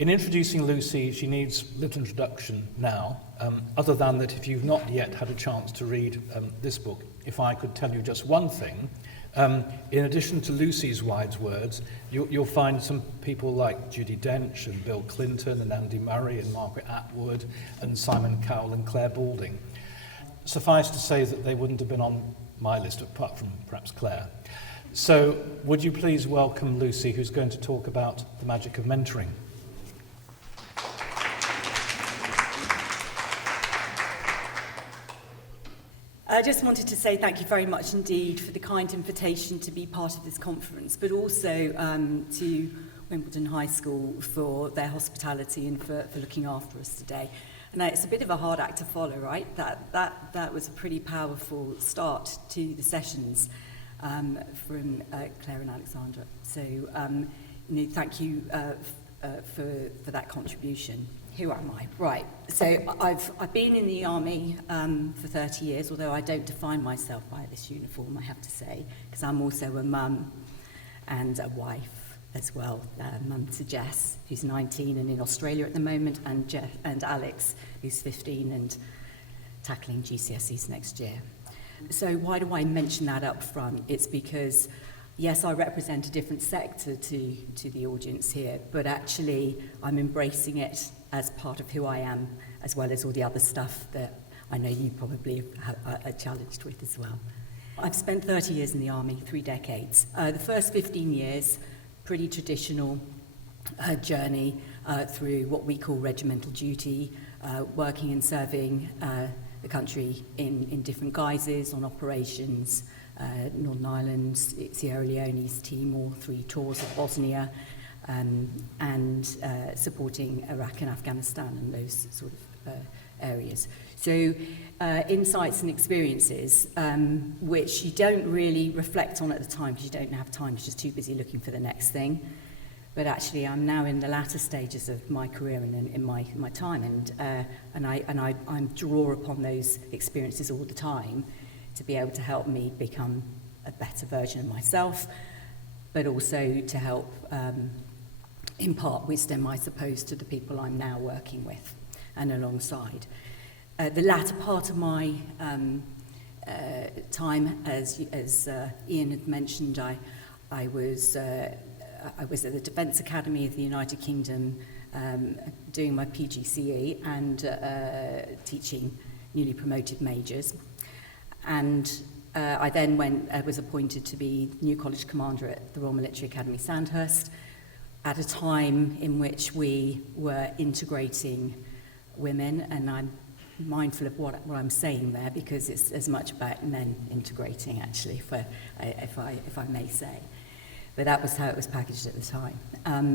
In introducing Lucy, she needs little introduction now, other than that if you've not yet had a chance to read this book, if I could tell you just one thing, in addition to Lucy's wise words, you'll find some people like Judi Dench and Bill Clinton and Andy Murray and Margaret Atwood and Simon Cowell and Claire Balding. Suffice to say that they wouldn't have been on my list, apart from perhaps Claire. So would you please welcome Lucy, who's going to talk about the magic of mentoring. I just wanted to say thank you very much indeed for the kind invitation to be part of this conference, but also to Wimbledon High School for their hospitality and for looking after us today. And it's a bit of a hard act to follow, right? That was a pretty powerful start to the sessions from Claire and Alexandra. So thank you for that contribution. Who am I? Right, so I've been in the army for 30 years, although I don't define myself by this uniform, I have to say, because I'm also a mum and a wife as well. Mum to Jess, who's 19 and in Australia at the moment, and Alex, who's 15 and tackling GCSEs next year. So why do I mention that up front? It's because, yes, I represent a different sector to the audience here, but actually I'm embracing it as part of who I am, as well as all the other stuff that I know you probably are challenged with as well. I've spent 30 years in the army, 3 decades. The first 15 years, pretty traditional journey through what we call regimental duty, working and serving the country in different guises, on operations, Northern Ireland, Sierra Leone, East Timor, 3 tours of Bosnia, and supporting Iraq and Afghanistan and those sort of areas. So insights and experiences which you don't really reflect on at the time because you don't have time, you're just too busy looking for the next thing. But actually I'm now in the latter stages of my career and in my time, and I draw upon those experiences all the time to be able to help me become a better version of myself, but also to help impart wisdom, I suppose, to the people I'm now working with and alongside. The latter part of my time, as Ian had mentioned, I was at the Defence Academy of the United Kingdom doing my PGCE and teaching newly promoted majors. And I then was appointed to be new college commander at the Royal Military Academy Sandhurst at a time in which we were integrating women, and I'm mindful of what I'm saying there because it's as much about men integrating, actually, if I may say. But that was how it was packaged at the time.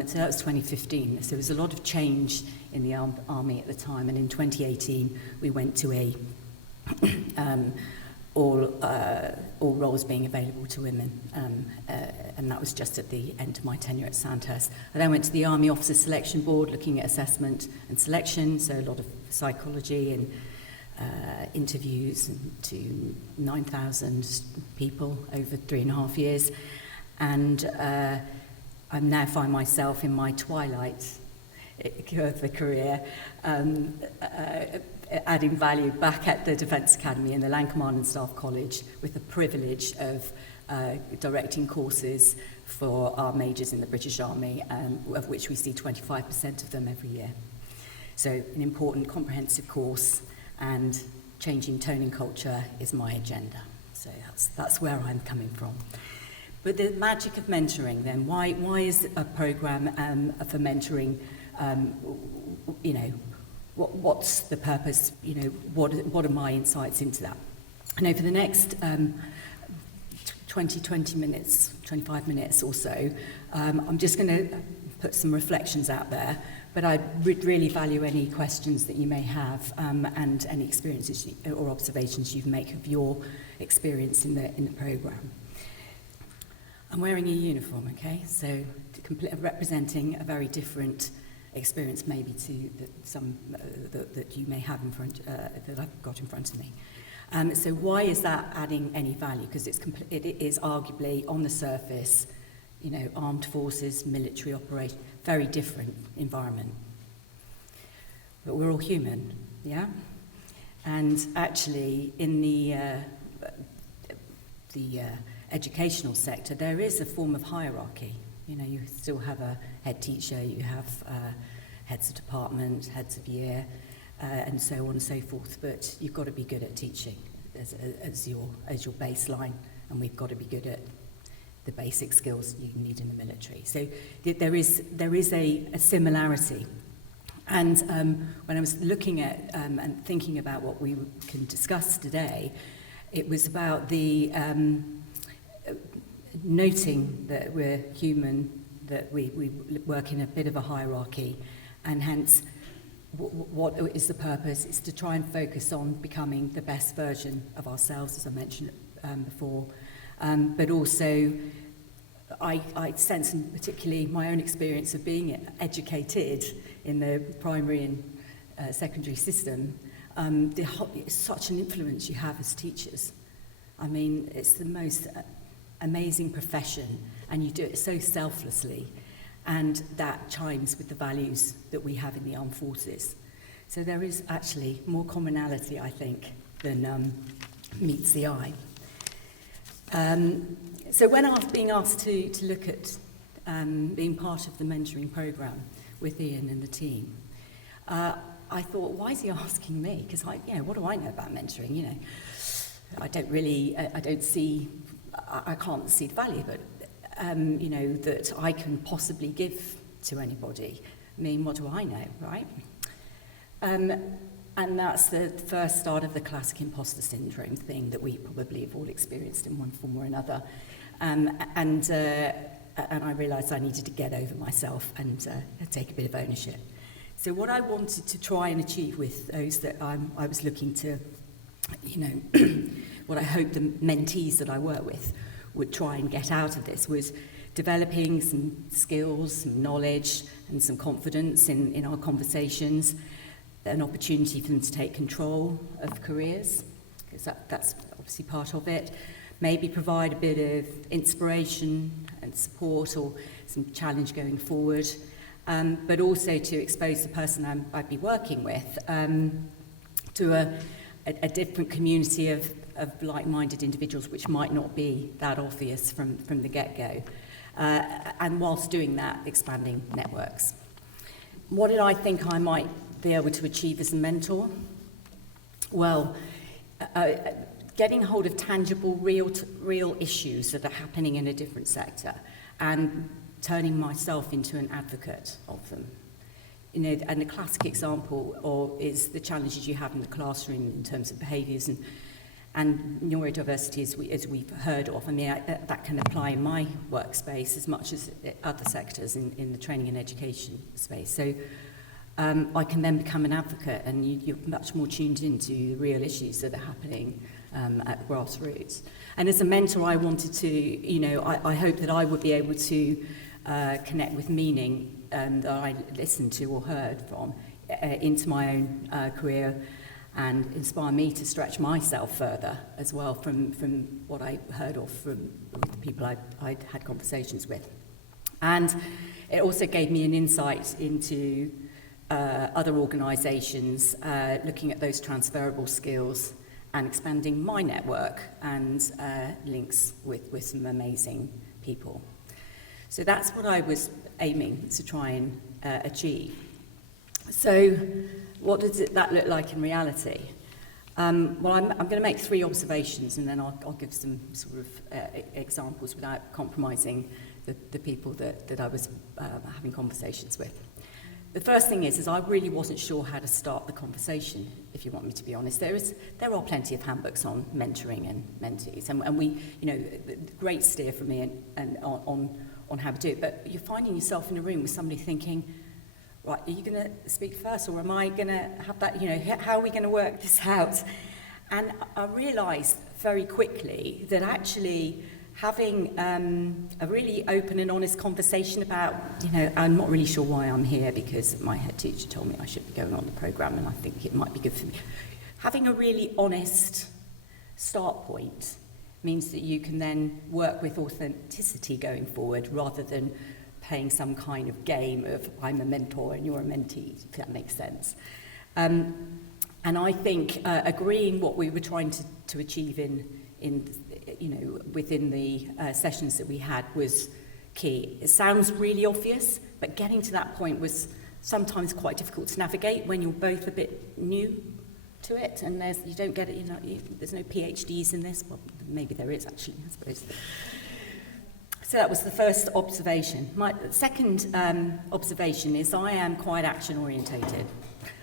So that was 2015. So there was a lot of change in the army at the time, and in 2018 we went to a all roles being available to women, and that was just at the end of my tenure at Sandhurst. I then went to the Army Officer Selection Board looking at assessment and selection, so a lot of psychology and interviews to 9,000 people over 3.5 years. And I now find myself in my twilight of the career, adding value back at the Defence Academy and the Land Command and Staff College with the privilege of directing courses for our majors in the British Army, of which we see 25% of them every year. So an important comprehensive course, and changing tone and culture is my agenda. So that's where I'm coming from. But the magic of mentoring then, why is a programme for mentoring, what's the purpose, what are my insights into that? And over the next 20 minutes, 25 minutes or so, I'm just going to put some reflections out there, but I would really value any questions that you may have and any experiences or observations you make of your experience in the programme. I'm wearing a uniform, okay, so representing a very different experience maybe to some that you may have in front, that I've got in front of me. So why is that adding any value? Because it is arguably, on the surface, armed forces, military operation, very different environment. But we're all human, yeah? And actually, in the educational sector, there is a form of hierarchy. You still have a head teacher, you have heads of department, heads of year, and so on and so forth. But you've got to be good at teaching as your baseline, and we've got to be good at the basic skills you need in the military. So there is a similarity. And when I was looking at and thinking about what we can discuss today, it was about the noting that we're human, that we work in a bit of a hierarchy, and hence what is the purpose? It's to try and focus on becoming the best version of ourselves, as I mentioned before, but also I sense, and particularly my own experience of being educated in the primary and secondary system, it's such an influence you have as teachers. I mean, it's the most amazing profession, and you do it so selflessly, and that chimes with the values that we have in the armed forces. So there is actually more commonality, I think, than meets the eye. So when I was being asked to look at being part of the mentoring programme with Ian and the team, I thought, why is he asking me? Because what do I know about mentoring? I can't see the value, but that I can possibly give to anybody. I mean, what do I know, right? And that's the first start of the classic imposter syndrome thing that we probably have all experienced in one form or another. And I realised I needed to get over myself and take a bit of ownership. So what I wanted to try and achieve with those that I was looking to, what I hope the mentees that I work with would try and get out of this was developing some skills, some knowledge, and some confidence in our conversations, an opportunity for them to take control of careers, because that's obviously part of it. Maybe provide a bit of inspiration and support or some challenge going forward, but also to expose the person I'd be working with to a different community of like-minded individuals, which might not be that obvious from the get-go. And whilst doing that, expanding networks. What did I think I might be able to achieve as a mentor? Well, getting hold of tangible, real issues that are happening in a different sector and turning myself into an advocate of them. And the classic example is the challenges you have in the classroom in terms of behaviours and neurodiversity, as we've heard of. I mean, that can apply in my workspace as much as other sectors in the training and education space. So I can then become an advocate, and you're much more tuned into the real issues that are happening at the grassroots. And as a mentor, I wanted to, I hope that I would be able to connect with meaning that I listened to or heard from into my own career, and inspire me to stretch myself further as well from what I heard of with the people I'd had conversations with. And it also gave me an insight into other organisations, looking at those transferable skills and expanding my network and links with some amazing people. So that's what I was aiming to try and achieve. So what does that look like in reality? Well, I'm going to make 3 observations, and then I'll give some sort of examples without compromising the people that I was having conversations with. The first thing is I really wasn't sure how to start the conversation, if you want me to be honest. There are plenty of handbooks on mentoring and mentees, and we, great steer for me and on how to do it. But you're finding yourself in a room with somebody thinking, right, are you going to speak first, or am I going to have that, how are we going to work this out? And I realised very quickly that actually having a really open and honest conversation about, I'm not really sure why I'm here because my head teacher told me I should be going on the programme and I think it might be good for me. Having a really honest start point means that you can then work with authenticity going forward rather than playing some kind of game of I'm a mentor and you're a mentee, if that makes sense. And I think agreeing what we were trying to achieve in within the sessions that we had was key. It sounds really obvious, but getting to that point was sometimes quite difficult to navigate when you're both a bit new to it, and you don't get it. There's no PhDs in this. Well, maybe there is actually, I suppose. So that was the first observation. My second observation is I am quite action orientated.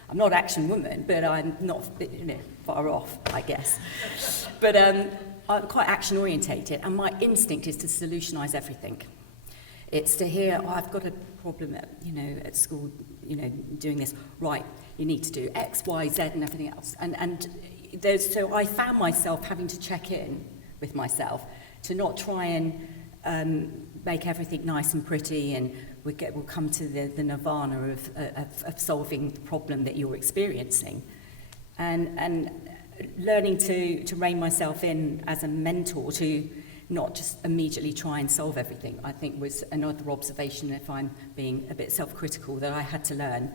I'm not action woman, but I'm not far off, I guess. But I'm quite action orientated, and my instinct is to solutionize everything. It's to hear, I've got a problem at school, doing this. Right, you need to do X, Y, Z, and everything else. So I found myself having to check in with myself to not try and make everything nice and pretty, and we'll come to the nirvana of solving the problem that you're experiencing, and learning to rein myself in as a mentor to not just immediately try and solve everything, I think was another observation, if I'm being a bit self-critical, that I had to learn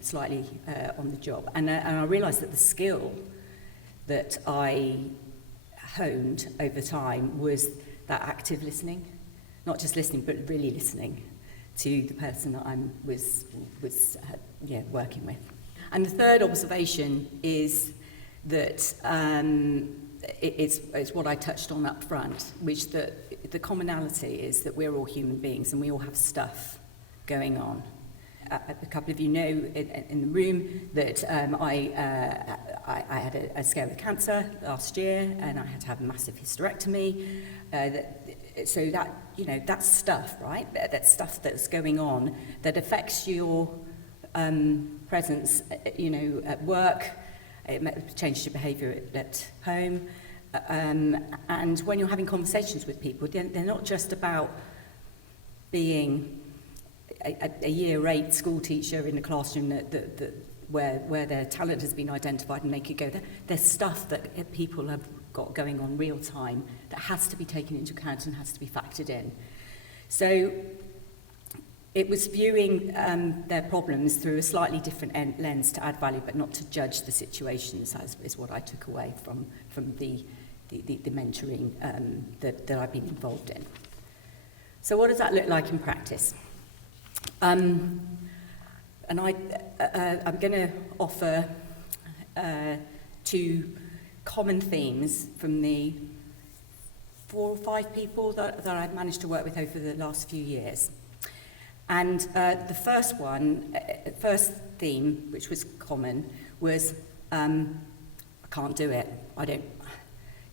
slightly on the job. And I realised that the skill that I honed over time was that active listening, not just listening, but really listening to the person that I was working with. And the third observation is that it's what I touched on up front, which the commonality is that we're all human beings and we all have stuff going on. A couple of you know in the room that I had a scare with cancer last year, and I had to have a massive hysterectomy. So that's stuff, right? That's stuff that's going on that affects your presence, at work. It changes your behaviour at home. And when you're having conversations with people, they're not just about being a year 8 school teacher in a classroom where their talent has been identified and make it go. There's stuff that people have got going on real time that has to be taken into account and has to be factored in. So it was viewing their problems through a slightly different lens to add value, but not to judge the situations, is what I took away from the mentoring that I've been involved in. So what does that look like in practice? And I'm going to offer 2 common themes from the 4 or 5 people that I've managed to work with over the last few years. And the first theme, which was common, was I can't do it. I don't,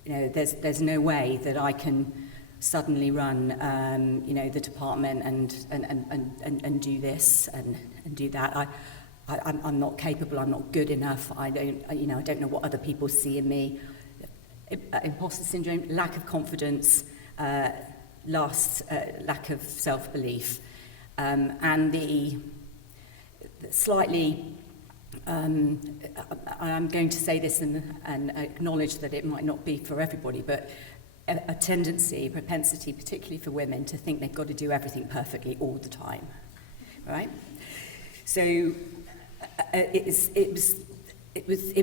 there's no way that I can suddenly run, the department and do this and do that. I'm not capable. I'm not good enough. I don't know what other people see in me. Imposter syndrome, lack of confidence, lack of self-belief. And the slightly, I'm going to say this and acknowledge that it might not be for everybody, but a propensity, particularly for women, to think they've got to do everything perfectly all the time, right? So it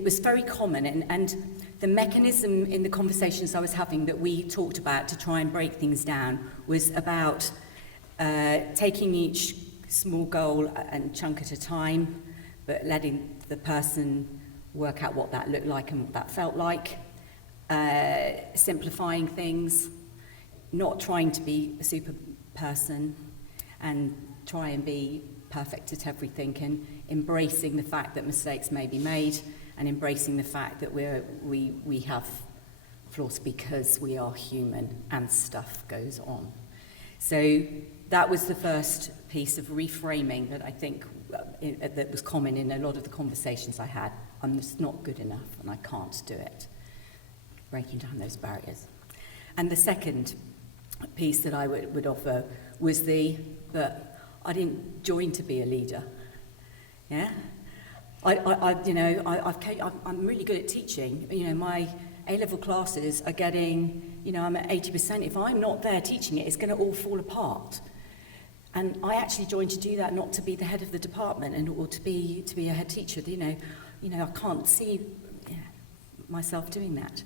was very common, and the mechanism in the conversations I was having that we talked about to try and break things down was about taking each small goal and chunk at a time, but letting the person work out what that looked like and what that felt like, simplifying things, not trying to be a super person and try and be perfect at everything, and embracing the fact that mistakes may be made, and embracing the fact that we have flaws because we are human and stuff goes on. So that was the first piece of reframing that I think that was common in a lot of the conversations I had. I'm just not good enough and I can't do it. Breaking down those barriers. And the second piece that I would offer was that I didn't join to be a leader. Yeah, I'm really good at teaching. A-level classes are getting, I'm at 80%. If I'm not there teaching it, it's going to all fall apart. And I actually joined to do that, not to be the head of the department or to be a head teacher. I can't see myself doing that.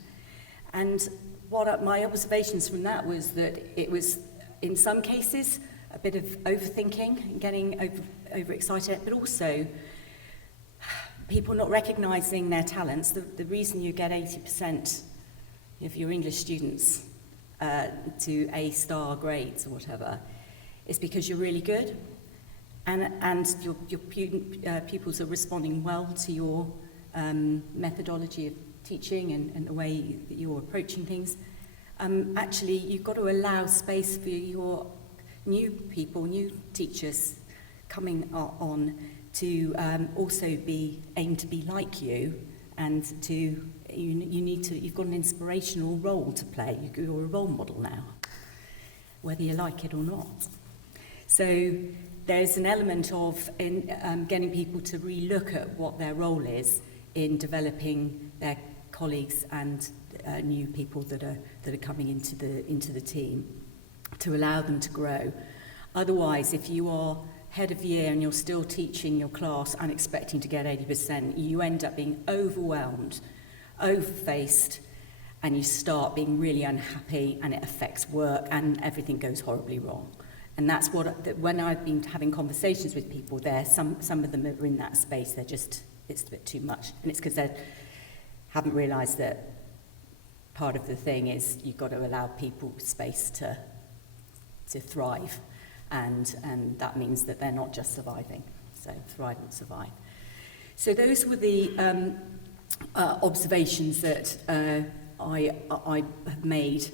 And my observations from that was that it was, in some cases, a bit of overthinking and getting overexcited, but also people not recognising their talents. The reason you get 80% of your English students to A-star grades or whatever is because you're really good, and your pupils are responding well to your methodology of teaching and the way that you're approaching things. Actually, you've got to allow space for your new people, new teachers coming on to also aim to be like you, and you've got an inspirational role to play. You're a role model now, whether you like it or not. So there's an element of getting people to relook at what their role is in developing their colleagues and new people that are coming into the team, to allow them to grow. Otherwise, if you are head of year and you're still teaching your class and expecting to get 80%, you end up being overwhelmed, overfaced, and you start being really unhappy, and it affects work, and everything goes horribly wrong. And that's when I've been having conversations with people there, some of them are in that space. It's a bit too much. And it's because they haven't realised that part of the thing is you've got to allow people space to thrive. And that means that they're not just surviving. So thrive and survive. So those were the observations that I have made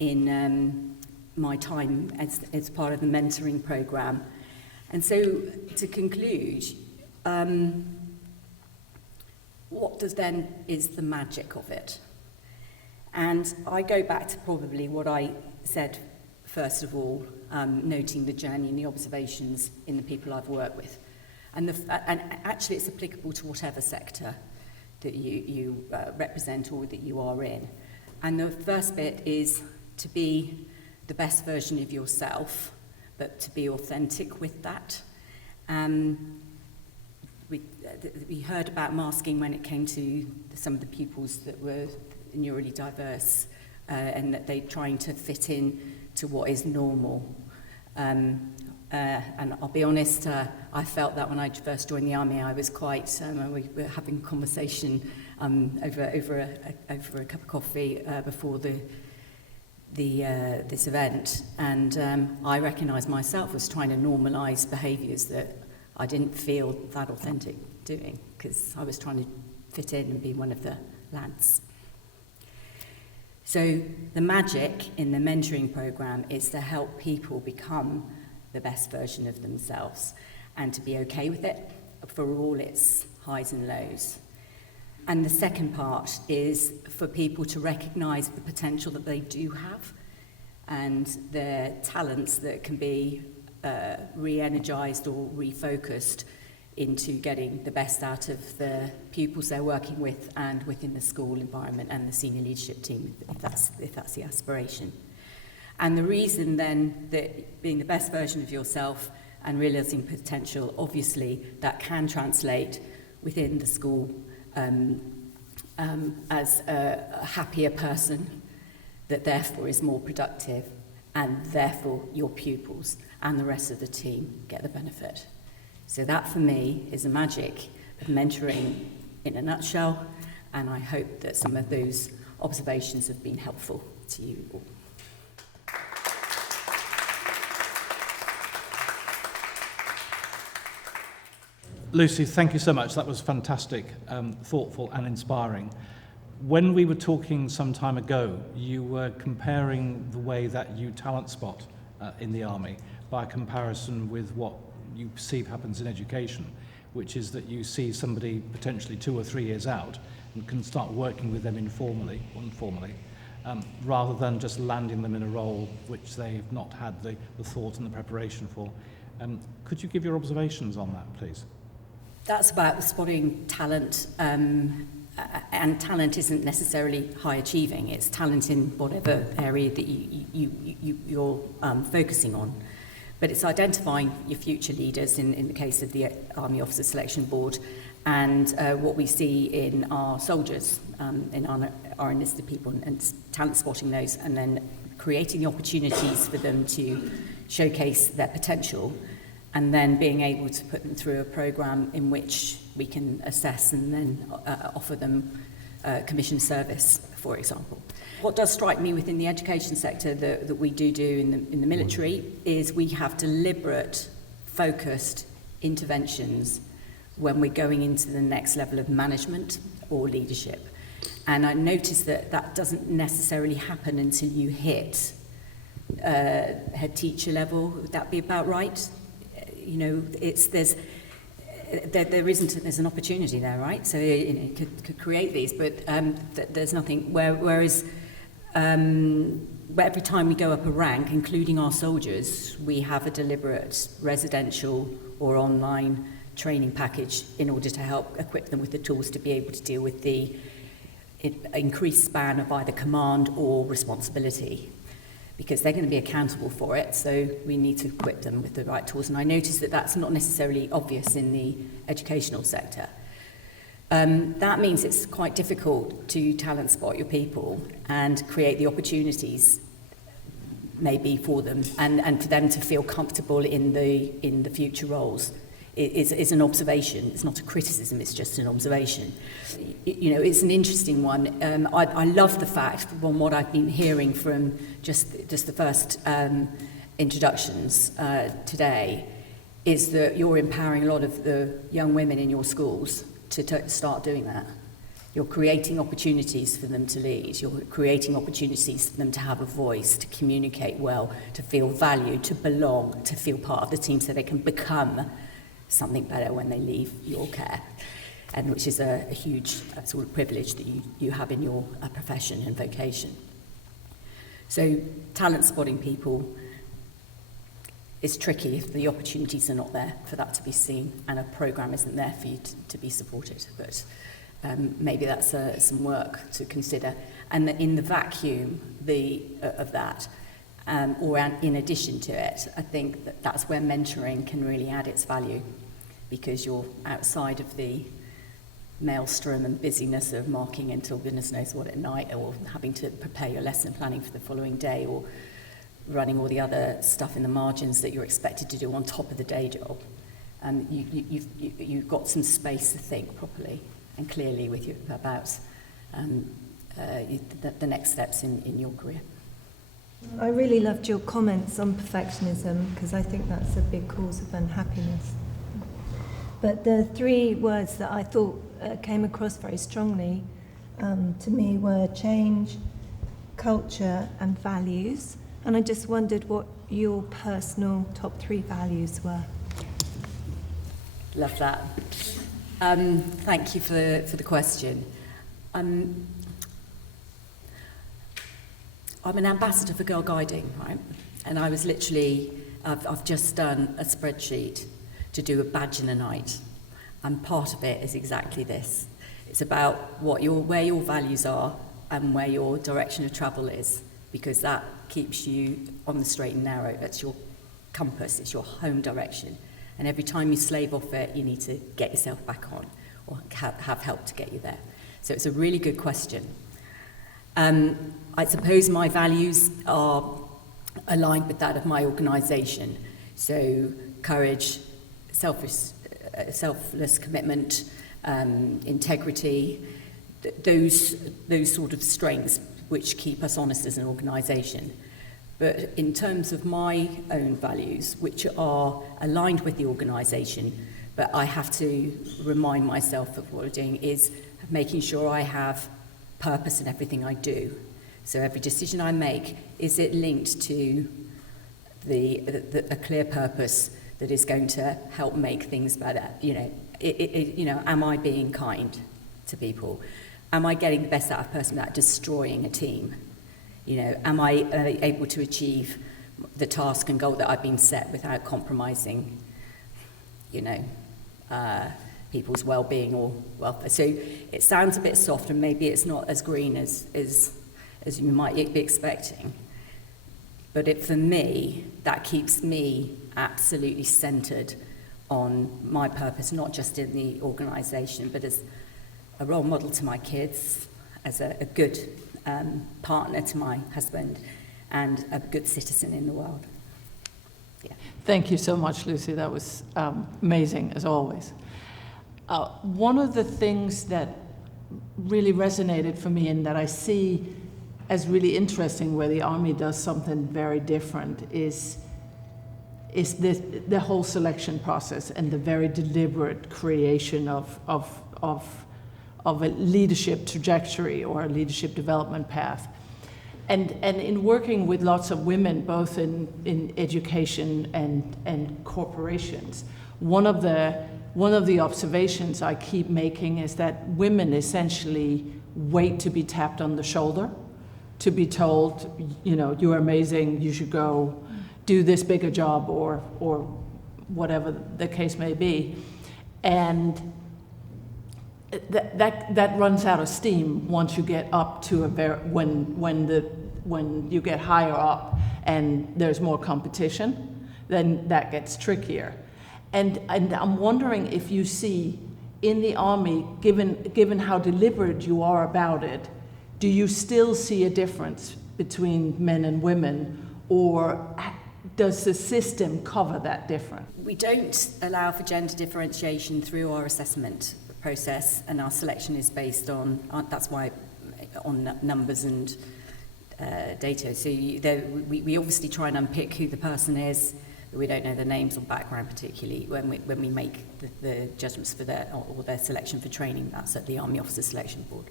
in my time as part of the mentoring programme. And so to conclude, what is the magic of it? And I go back to probably what I said first of all, noting the journey and the observations in the people I've worked with. And actually it's applicable to whatever sector that you represent or that you are in. And the first bit is to be the best version of yourself, but to be authentic with that. We heard about masking when it came to some of the pupils that were neurodiverse, and that they're trying to fit in to what is normal. And I'll be honest, I felt that when I first joined the army. I was quite, we were having a conversation over a cup of coffee before this event, and I recognised myself as trying to normalise behaviours that I didn't feel that authentic doing, because I was trying to fit in and be one of the lads. So the magic in the mentoring programme is to help people become the best version of themselves and to be okay with it for all its highs and lows. And the second part is for people to recognise the potential that they do have and their talents that can be re-energised or refocused into getting the best out of the pupils they're working with and within the school environment and the senior leadership team, if that's the aspiration. And the reason then that being the best version of yourself and realising potential, obviously that can translate within the school as a happier person that therefore is more productive, and therefore your pupils and the rest of the team get the benefit. So that for me is the magic of mentoring in a nutshell, and I hope that some of those observations have been helpful to you all. Lucy, thank you so much. That was fantastic, thoughtful and inspiring. When we were talking some time ago, you were comparing the way that you talent spot in the army by comparison with what you perceive happens in education, which is that you see somebody potentially 2 or 3 years out and can start working with them informally, rather than just landing them in a role which they've not had the thought and the preparation for. Could you give your observations on that, please? That's about spotting talent and talent isn't necessarily high achieving. It's talent in whatever area that you're focusing on. But it's identifying your future leaders in the case of the Army Officer Selection Board, and what we see in our soldiers, in our enlisted people, and talent spotting those, and then creating the opportunities for them to showcase their potential, and then being able to put them through a programme in which we can assess and then offer them commission service, for example. What does strike me within the education sector that we do in the military is we have deliberate, focused interventions when we're going into the next level of management or leadership. And I noticed that doesn't necessarily happen until you hit head teacher level. Would that be about right? You know, there's an opportunity there, right? So you could create these, but there's nothing. Whereas every time we go up a rank, including our soldiers, we have a deliberate residential or online training package in order to help equip them with the tools to be able to deal with the increased span of either command or responsibility, because they're going to be accountable for it, so we need to equip them with the right tools. And I noticed that that's not necessarily obvious in the educational sector. That means it's quite difficult to talent spot your people and create the opportunities maybe for them, and for them to feel comfortable in the future roles. Is an observation. It's not a criticism, it's just an observation. You know, it's an interesting one. I love the fact, from what I've been hearing from just the first introductions today, is that you're empowering a lot of the young women in your schools to start doing that. You're creating opportunities for them to lead. You're creating opportunities for them to have a voice, to communicate well, to feel valued, to belong, to feel part of the team, so they can become something better when they leave your care, and which is a huge sort of privilege that you have in your profession and vocation. So talent spotting people is tricky if the opportunities are not there for that to be seen, and a programme isn't there for you to be supported. But maybe that's some work to consider. And in the vacuum of that, or in addition to it, I think that's where mentoring can really add its value, because you're outside of the maelstrom and busyness of marking until goodness knows what at night, or having to prepare your lesson planning for the following day, or running all the other stuff in the margins that you're expected to do on top of the day job. You've got some space to think properly and clearly with you about the next steps in your career. I really loved your comments on perfectionism, because I think that's a big cause of unhappiness. But the three words that I thought came across very strongly to me were change, culture, and values. And I just wondered what your personal top three values were. Love that. Thank you for the question. I'm an ambassador for Girl Guiding, right? And I was literally, I've just done a spreadsheet to do a badge in a night. And part of it is exactly this. It's about where your values are and where your direction of travel is, because that keeps you on the straight and narrow. That's your compass, it's your home direction. And every time you slave off it, you need to get yourself back on, or have help to get you there. So it's a really good question. I suppose my values are aligned with that of my organisation. So courage, selfless commitment, integrity, those sort of strengths which keep us honest as an organisation. But in terms of my own values, which are aligned with the organisation, but I have to remind myself of what I'm doing, is making sure I have purpose in everything I do. So every decision I make, is it linked to a clear purpose that is going to help make things better? Am I being kind to people? Am I getting the best out of a person without destroying a team? Am I able to achieve the task and goal that I've been set without compromising, people's well-being or welfare. So it sounds a bit soft, and maybe it's not as green as you might be expecting. But for me, that keeps me absolutely centred on my purpose, not just in the organisation, but as a role model to my kids, as a good partner to my husband, and a good citizen in the world. Yeah. Thank you so much, Lucy. That was amazing, as always. One of the things that really resonated for me and that I see as really interesting where the Army does something very different is the whole selection process and the very deliberate creation of a leadership trajectory or a leadership development path. And in working with lots of women, both in education and corporations, one of the observations I keep making is that women essentially wait to be tapped on the shoulder, to be told, you're amazing, you should go do this bigger job or whatever the case may be. And that runs out of steam once you get up to when you get higher up and there's more competition, then that gets trickier. And I'm wondering if you see in the Army, given how deliberate you are about it, do you still see a difference between men and women, or does the system cover that difference? We don't allow for gender differentiation through our assessment process, and our selection is based on that's why on numbers and data. So we obviously try and unpick who the person is, but we don't know their names or background particularly when we make the judgments for their selection for training. That's at the Army Officer Selection Board.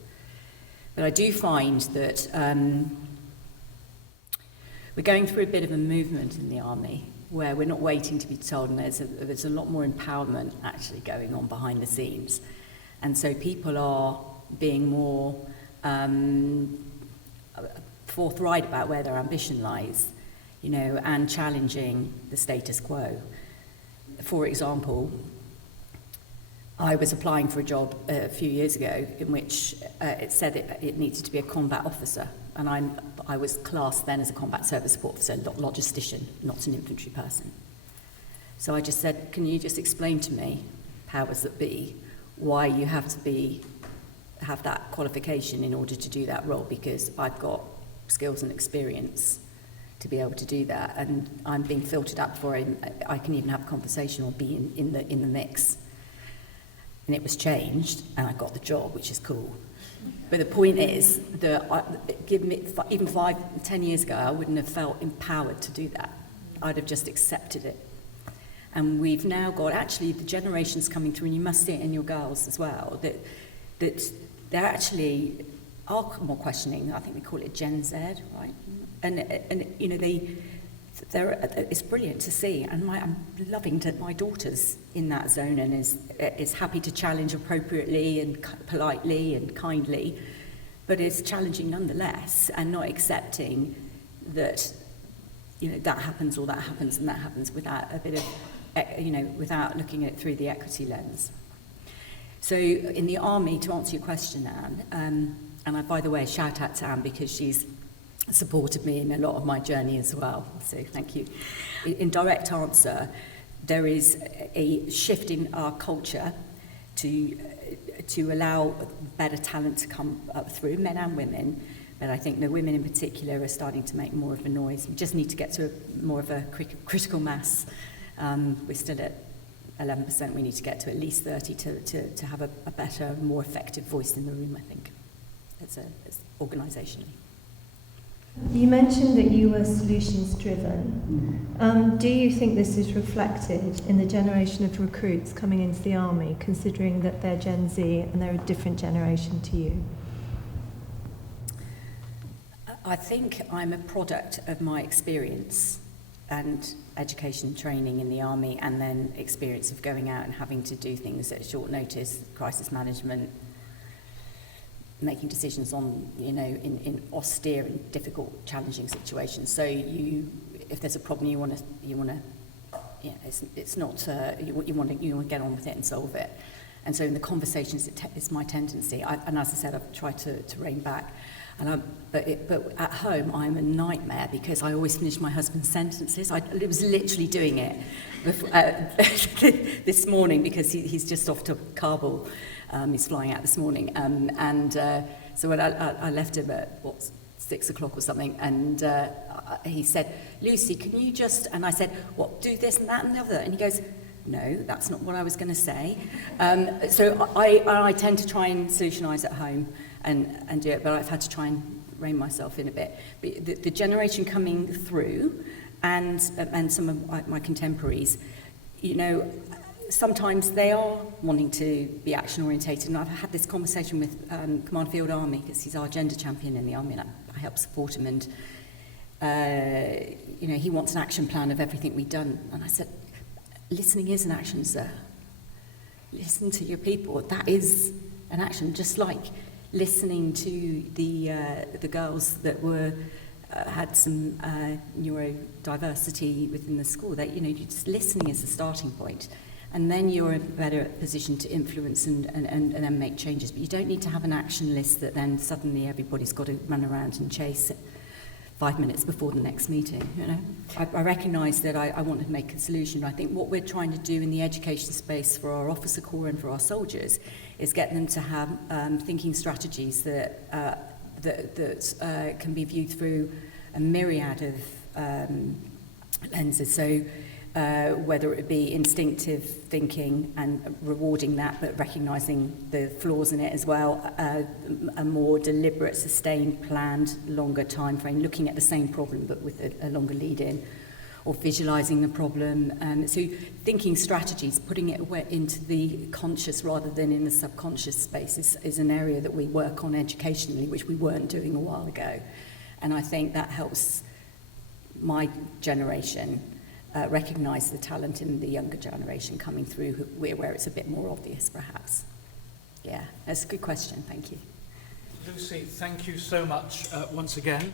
But I do find that we're going through a bit of a movement in the Army where we're not waiting to be told, and there's a lot more empowerment actually going on behind the scenes. And so people are being more forthright about where their ambition lies, and challenging the status quo. For example, I was applying for a job a few years ago in which it said it needed to be a combat officer, and I was classed then as a combat service support officer, logistician, not an infantry person. So I just said, can you just explain to me, powers that be, why you have to have that qualification in order to do that role, because I've got skills and experience to be able to do that, and I'm being filtered up for it. I can even have a conversation or be in the mix. And it was changed, and I got the job, which is cool. But the point is that even 5-10 years ago, I wouldn't have felt empowered to do that. I'd have just accepted it. And we've now got, actually, the generations coming through, and you must see it in your girls as well, that they actually are more questioning. I think we call it Gen Z, right? And it's brilliant to see, and I'm loving that my daughter's in that zone and is happy to challenge appropriately and politely and kindly, but is challenging nonetheless, and not accepting that that happens or that happens and that happens without a bit of without looking at it through the equity lens. So in the Army, to answer your question, Anne, and I, by the way, shout out to Anne because she's supported me in a lot of my journey as well, so thank you. In direct answer, there is a shift in our culture to allow better talent to come up through, men and women, but I think the women in particular are starting to make more of a noise. We just need to get to more of a critical mass. We're still at 11%, we need to get to at least 30% to have a better, more effective voice in the room, I think, as organisationally. You mentioned that you were solutions-driven. Do you think this is reflected in the generation of recruits coming into the Army, considering that they're Gen Z and they're a different generation to you? I think I'm a product of my experience and education training in the Army, and then experience of going out and having to do things at short notice, crisis management, making decisions on, in austere and difficult, challenging situations. So if there's a problem, you want to, it's not, you want to get on with it and solve it. And so in the conversations, it's my tendency. And as I said, I've tried to rein back. But at home, I'm a nightmare because I always finish my husband's sentences. I was literally doing it before, this morning because he's just off to Kabul. He's flying out this morning. So when I left him at, 6 o'clock or something, and he said, Lucy, can you just... And I said, what, do this and that and the other? And he goes, no, that's not what I was going to say. So I tend to try and solutionise at home and do it, but I've had to try and rein myself in a bit. But the generation coming through and some of my contemporaries, you know, sometimes they are wanting to be action-orientated, and I've had this conversation with Command Field Army, because he's our gender champion in the Army, and I help support him, and you know, he wants an action plan of everything we've done. And I said, listening is an action, sir. Listen to your people. That is an action, just like listening to the girls that were had some neurodiversity within the school. That, you know, just listening is the starting point, and then you're in a better position to influence and then make changes. But you don't need to have an action list that then suddenly everybody's got to run around and chase it 5 minutes before the next meeting. You know, I recognise that I want to make a solution. I think what we're trying to do in the education space for our officer corps and for our soldiers is get them to have thinking strategies that can be viewed through a myriad of lenses. So whether it be instinctive thinking and rewarding that, but recognising the flaws in it as well, a more deliberate, sustained, planned, longer time frame, looking at the same problem but with a longer lead-in, or visualising the problem. So thinking strategies, putting it into the conscious rather than in the subconscious space is an area that we work on educationally, which we weren't doing a while ago. And I think that helps my generation recognise the talent in the younger generation coming through, where it's a bit more obvious, perhaps. Yeah, that's a good question. Thank you. Lucy, thank you so much once again.